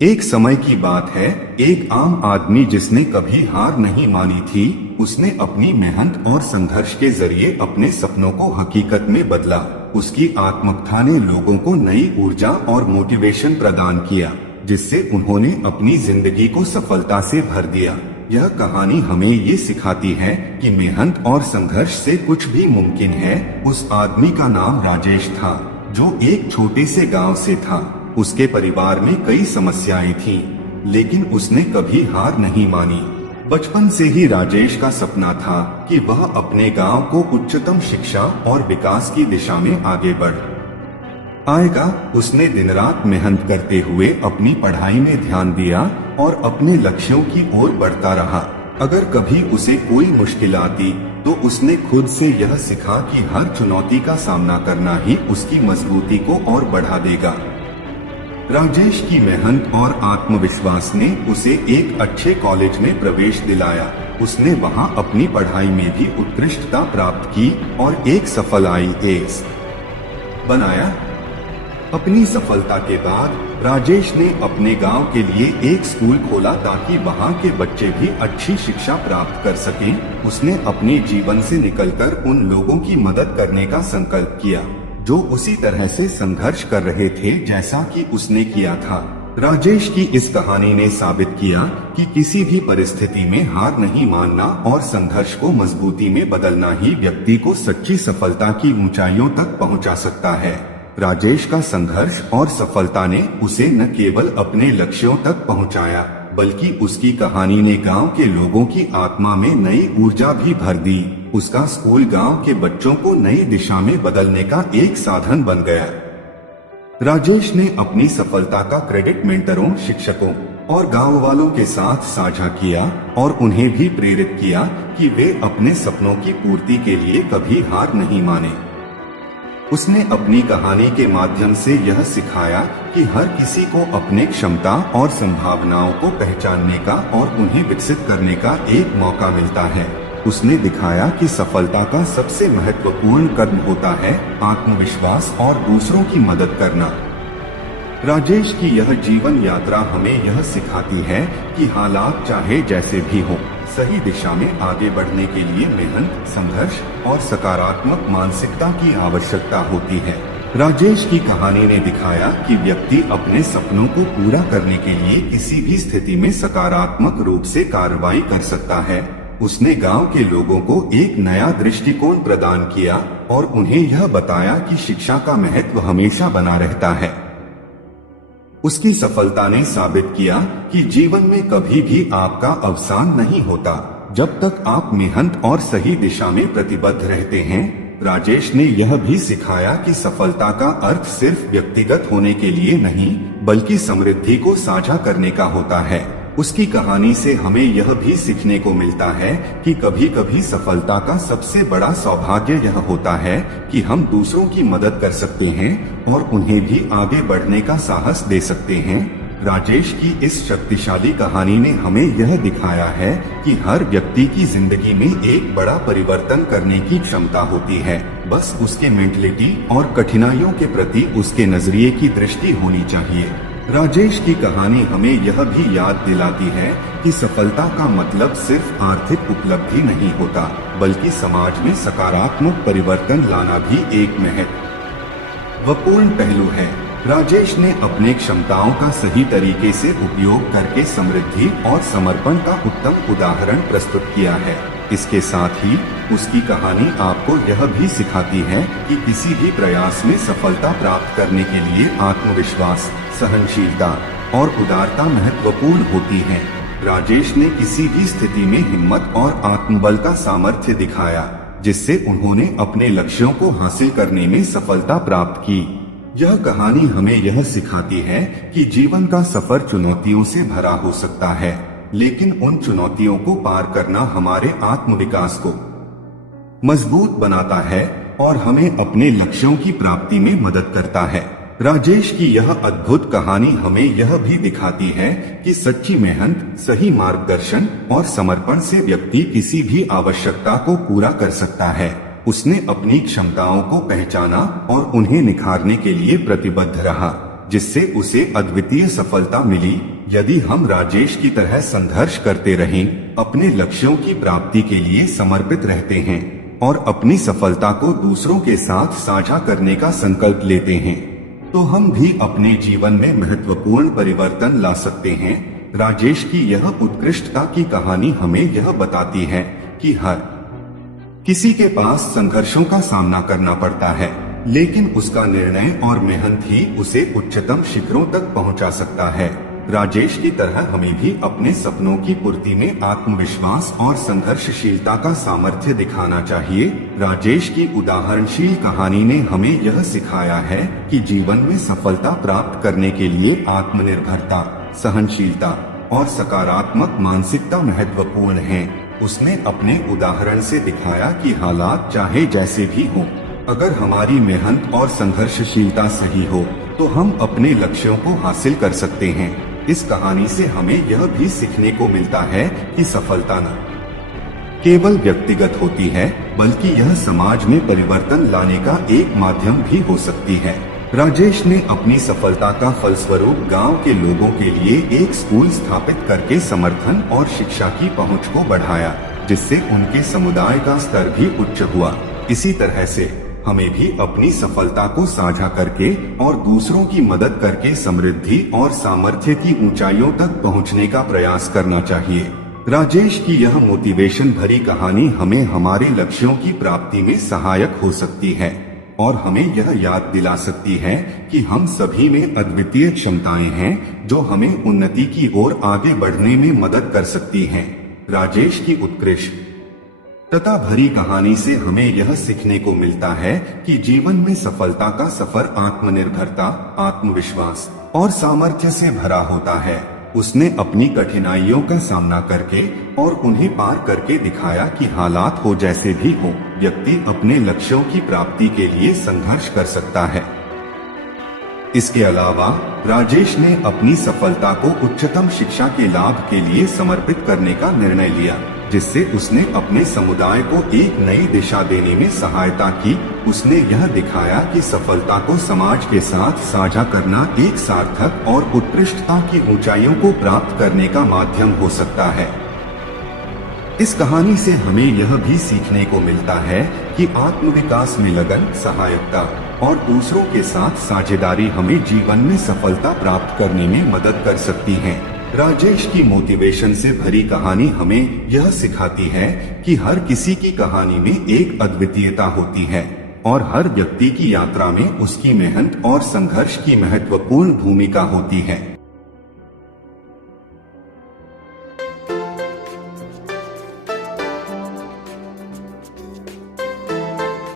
एक समय की बात है, एक आम आदमी जिसने कभी हार नहीं मानी थी, उसने अपनी मेहनत और संघर्ष के जरिए अपने सपनों को हकीकत में बदला। उसकी आत्मकथा ने लोगों को नई ऊर्जा और मोटिवेशन प्रदान किया, जिससे उन्होंने अपनी जिंदगी को सफलता से भर दिया। यह कहानी हमें ये सिखाती है कि मेहनत और संघर्ष से कुछ भी मुमकिन है। उस आदमी का नाम राजेश था, जो एक छोटे से गांव से था। उसके परिवार में कई समस्याएं थीं, लेकिन उसने कभी हार नहीं मानी। बचपन से ही राजेश का सपना था कि वह अपने गांव को उच्चतम शिक्षा और विकास की दिशा में आगे बढ़ आएगा। उसने दिन रात मेहनत करते हुए अपनी पढ़ाई में ध्यान दिया और अपने लक्ष्यों की ओर बढ़ता रहा। अगर कभी उसे कोई मुश्किल आती तो उसने खुद से यह सीखा कि हर चुनौती का सामना करना ही उसकी मजबूती को और बढ़ा देगा। राजेश की मेहनत और आत्मविश्वास ने उसे एक अच्छे कॉलेज में प्रवेश दिलाया। उसने वहां अपनी पढ़ाई में भी उत्कृष्टता प्राप्त की और एक सफल IAS बनाया। अपनी सफलता के बाद राजेश ने अपने गांव के लिए एक स्कूल खोला ताकि वहां के बच्चे भी अच्छी शिक्षा प्राप्त कर सकें। उसने अपने जीवन से निकलकर उन लोगों की मदद करने का संकल्प किया जो उसी तरह से संघर्ष कर रहे थे जैसा कि उसने किया था। राजेश की इस कहानी ने साबित किया कि किसी भी परिस्थिति में हार नहीं मानना और संघर्ष को मजबूती में बदलना ही व्यक्ति को सच्ची सफलता की ऊंचाइयों तक पहुंचा सकता है। राजेश का संघर्ष और सफलता ने उसे न केवल अपने लक्ष्यों तक पहुंचाया, बल्कि उसकी कहानी ने गांव के लोगों की आत्मा में नई ऊर्जा भी भर दी। उसका स्कूल गांव के बच्चों को नई दिशा में बदलने का एक साधन बन गया। राजेश ने अपनी सफलता का क्रेडिट मेंटरों, शिक्षकों और गांव वालों के साथ साझा किया और उन्हें भी प्रेरित किया कि वे अपने सपनों की पूर्ति के लिए कभी हार नहीं माने। उसने अपनी कहानी के माध्यम से यह सिखाया कि हर किसी को अपने क्षमता और संभावनाओं को पहचानने का और उन्हें विकसित करने का एक मौका मिलता है। उसने दिखाया कि सफलता का सबसे महत्वपूर्ण कदम होता है आत्मविश्वास और दूसरों की मदद करना। राजेश की यह जीवन यात्रा हमें यह सिखाती है कि हालात चाहे जैसे भी हो, सही दिशा में आगे बढ़ने के लिए मेहनत, संघर्ष और सकारात्मक मानसिकता की आवश्यकता होती है। राजेश की कहानी ने दिखाया कि व्यक्ति अपने सपनों को पूरा करने के लिए किसी भी स्थिति में सकारात्मक रूप से कार्रवाई कर सकता है। उसने गांव के लोगों को एक नया दृष्टिकोण प्रदान किया और उन्हें यह बताया कि शिक्षा का महत्व हमेशा बना रहता है। उसकी सफलता ने साबित किया कि जीवन में कभी भी आपका अवसान नहीं होता, जब तक आप मेहनत और सही दिशा में प्रतिबद्ध रहते हैं। राजेश ने यह भी सिखाया कि सफलता का अर्थ सिर्फ व्यक्तिगत होने के लिए नहीं, बल्कि समृद्धि को साझा करने का होता है। उसकी कहानी से हमें यह भी सीखने को मिलता है कि कभी कभी सफलता का सबसे बड़ा सौभाग्य यह होता है कि हम दूसरों की मदद कर सकते हैं और उन्हें भी आगे बढ़ने का साहस दे सकते हैं। राजेश की इस शक्तिशाली कहानी ने हमें यह दिखाया है कि हर व्यक्ति की जिंदगी में एक बड़ा परिवर्तन करने की क्षमता होती है, बस उसके मेंटलिटी और कठिनाइयों के प्रति उसके नजरिए की दृष्टि होनी चाहिए। राजेश की कहानी हमें यह भी याद दिलाती है कि सफलता का मतलब सिर्फ आर्थिक उपलब्धि नहीं होता, बल्कि समाज में सकारात्मक परिवर्तन लाना भी एक महत्वपूर्ण पहलू है। राजेश ने अपने क्षमताओं का सही तरीके से उपयोग करके समृद्धि और समर्पण का उत्तम उदाहरण प्रस्तुत किया है। इसके साथ ही उसकी कहानी आपको यह भी सिखाती है कि किसी भी प्रयास में सफलता प्राप्त करने के लिए आत्मविश्वास, सहनशीलता और उदारता महत्वपूर्ण होती है। राजेश ने किसी भी स्थिति में हिम्मत और आत्मबल का सामर्थ्य दिखाया, जिससे उन्होंने अपने लक्ष्यों को हासिल करने में सफलता प्राप्त की। यह कहानी हमें यह सिखाती है कि जीवन का सफर चुनौतियों से भरा हो सकता है, लेकिन उन चुनौतियों को पार करना हमारे आत्मविकास को मजबूत बनाता है और हमें अपने लक्ष्यों की प्राप्ति में मदद करता है। राजेश की यह अद्भुत कहानी हमें यह भी दिखाती है कि सच्ची मेहनत, सही मार्गदर्शन और समर्पण से व्यक्ति किसी भी आवश्यकता को पूरा कर सकता है। उसने अपनी क्षमताओं को पहचाना और उन्हें निखारने के लिए प्रतिबद्ध रहा, जिससे उसे अद्वितीय सफलता मिली। यदि हम राजेश की तरह संघर्ष करते रहें, अपने लक्ष्यों की प्राप्ति के लिए समर्पित रहते हैं और अपनी सफलता को दूसरों के साथ साझा करने का संकल्प लेते हैं, तो हम भी अपने जीवन में महत्वपूर्ण परिवर्तन ला सकते हैं। राजेश की यह उत्कृष्टता की कहानी हमें यह बताती है कि हर किसी के पास संघर्षों का सामना करना पड़ता है, लेकिन उसका निर्णय और मेहनत ही उसे उच्चतम शिखरों तक पहुंचा सकता है। राजेश की तरह हमें भी अपने सपनों की पूर्ति में आत्मविश्वास और संघर्षशीलता का सामर्थ्य दिखाना चाहिए। राजेश की उदाहरणशील कहानी ने हमें यह सिखाया है कि जीवन में सफलता प्राप्त करने के लिए आत्मनिर्भरता, सहनशीलता और सकारात्मक मानसिकता महत्वपूर्ण है। उसने अपने उदाहरण से दिखाया कि हालात चाहे जैसे भी हो, अगर हमारी मेहनत और संघर्षशीलता सही हो तो हम अपने लक्ष्यों को हासिल कर सकते हैं। इस कहानी से हमें यह भी सीखने को मिलता है कि सफलता न केवल व्यक्तिगत होती है, बल्कि यह समाज में परिवर्तन लाने का एक माध्यम भी हो सकती है। राजेश ने अपनी सफलता का फलस्वरूप गांव के लोगों के लिए एक स्कूल स्थापित करके समर्थन और शिक्षा की पहुंच को बढ़ाया, जिससे उनके समुदाय का स्तर भी उच्च हुआ। इसी तरह से हमें भी अपनी सफलता को साझा करके और दूसरों की मदद करके समृद्धि और सामर्थ्य की ऊंचाइयों तक पहुंचने का प्रयास करना चाहिए। राजेश की यह मोटिवेशन भरी कहानी हमें हमारे लक्ष्यों की प्राप्ति में सहायक हो सकती है और हमें यह याद दिला सकती है कि हम सभी में अद्वितीय क्षमताएं हैं जो हमें उन्नति की ओर आगे बढ़ने में मदद कर सकती हैं। राजेश की उत्कृष्ट तथा भरी कहानी से हमें यह सीखने को मिलता है कि जीवन में सफलता का सफर आत्मनिर्भरता, आत्मविश्वास और सामर्थ्य से भरा होता है। उसने अपनी कठिनाइयों का सामना करके और उन्हें पार करके दिखाया कि हालात हो जैसे भी हो, व्यक्ति अपने लक्ष्यों की प्राप्ति के लिए संघर्ष कर सकता है। इसके अलावा राजेश ने अपनी सफलता को उच्चतम शिक्षा के लाभ के लिए समर्पित करने का निर्णय लिया, जिससे उसने अपने समुदाय को एक नई दिशा देने में सहायता की। उसने यह दिखाया कि सफलता को समाज के साथ साझा करना एक सार्थक और उत्कृष्टता की ऊंचाइयों को प्राप्त करने का माध्यम हो सकता है। इस कहानी से हमें यह भी सीखने को मिलता है कि आत्मविकास में लगन, सहायता और दूसरों के साथ साझेदारी हमें जीवन में सफलता प्राप्त करने में मदद कर सकती है। राजेश की मोटिवेशन से भरी कहानी हमें यह सिखाती है कि हर किसी की कहानी में एक अद्वितीयता होती है और हर व्यक्ति की यात्रा में उसकी मेहनत और संघर्ष की महत्वपूर्ण भूमिका होती है।